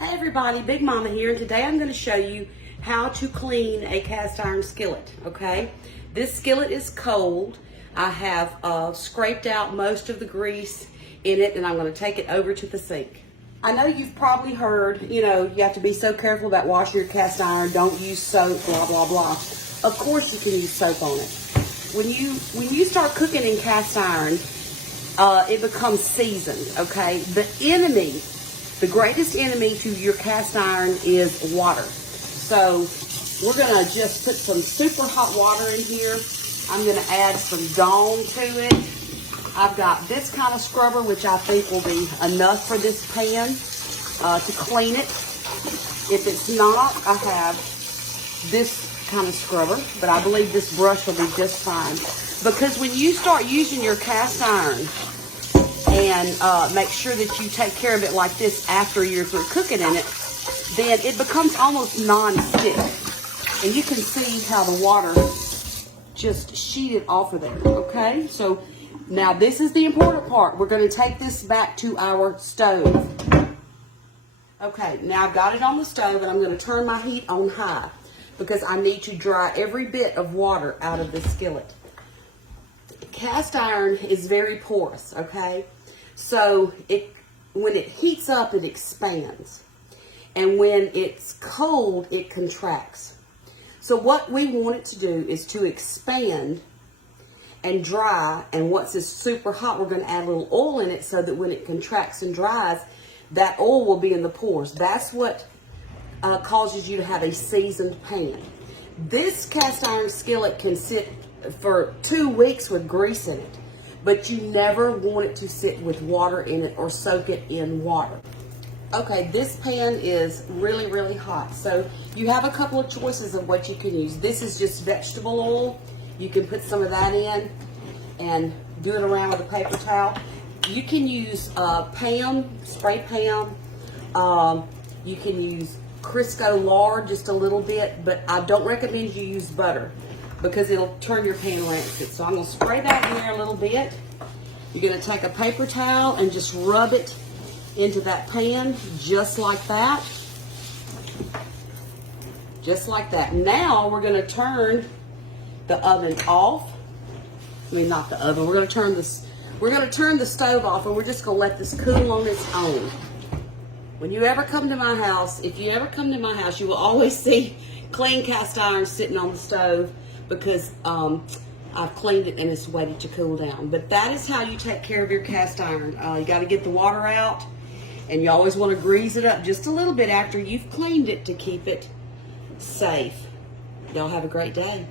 Hey everybody, Big Mama here, and today I'm going to show you how to clean a cast iron skillet, okay? This skillet is cold. I have scraped out most of the grease in it, and I'm going to take it over to the sink. I know you've probably heard, you have to be so careful about washing your cast iron, don't use soap, blah, blah, blah. Of course you can use soap on it. When you start cooking in cast iron, it becomes seasoned, okay? The greatest enemy to your cast iron is water. So we're gonna just put some super hot water in here. I'm gonna add some Dawn to it. I've got this kind of scrubber, which I think will be enough for this pan to clean it. If it's not, I have this kind of scrubber, but I believe this brush will be just fine. Because when you start using your cast iron, and make sure that you take care of it like this after you're through cooking in it, then it becomes almost non-stick. And you can see how the water just sheeted off of there, okay? So now this is the important part. We're going to take this back to our stove. Okay, now I've got it on the stove, and I'm going to turn my heat on high because I need to dry every bit of water out of the skillet. Cast iron is very porous, okay? So when it heats up, it expands. And when it's cold, it contracts. So what we want it to do is to expand and dry. And once it's super hot, we're going to add a little oil in it so that when it contracts and dries, that oil will be in the pores. That's what causes you to have a seasoned pan. This cast iron skillet can sit for 2 weeks with grease in it, but you never want it to sit with water in it or soak it in water. Okay, this pan is really, really hot. So you have a couple of choices of what you can use. This is just vegetable oil. You can put some of that in and do it around with a paper towel. You can use Pam, spray Pam. You can use Crisco lard just a little bit, but I don't recommend you use butter because it'll turn your pan rancid. So I'm going to spray that in there a little bit. You're going to take a paper towel and just rub it into that pan just like that. Just like that. Now we're going to turn the oven off. I mean, not the oven. We're going to turn the stove off, and we're just going to let this cool on its own. When you ever come to my house, if you ever come to my house, you will always see clean cast iron sitting on the stove because I've cleaned it and it's waited to cool down. But that is how you take care of your cast iron. You got to get the water out, and you always want to grease it up just a little bit after you've cleaned it to keep it safe. Y'all have a great day.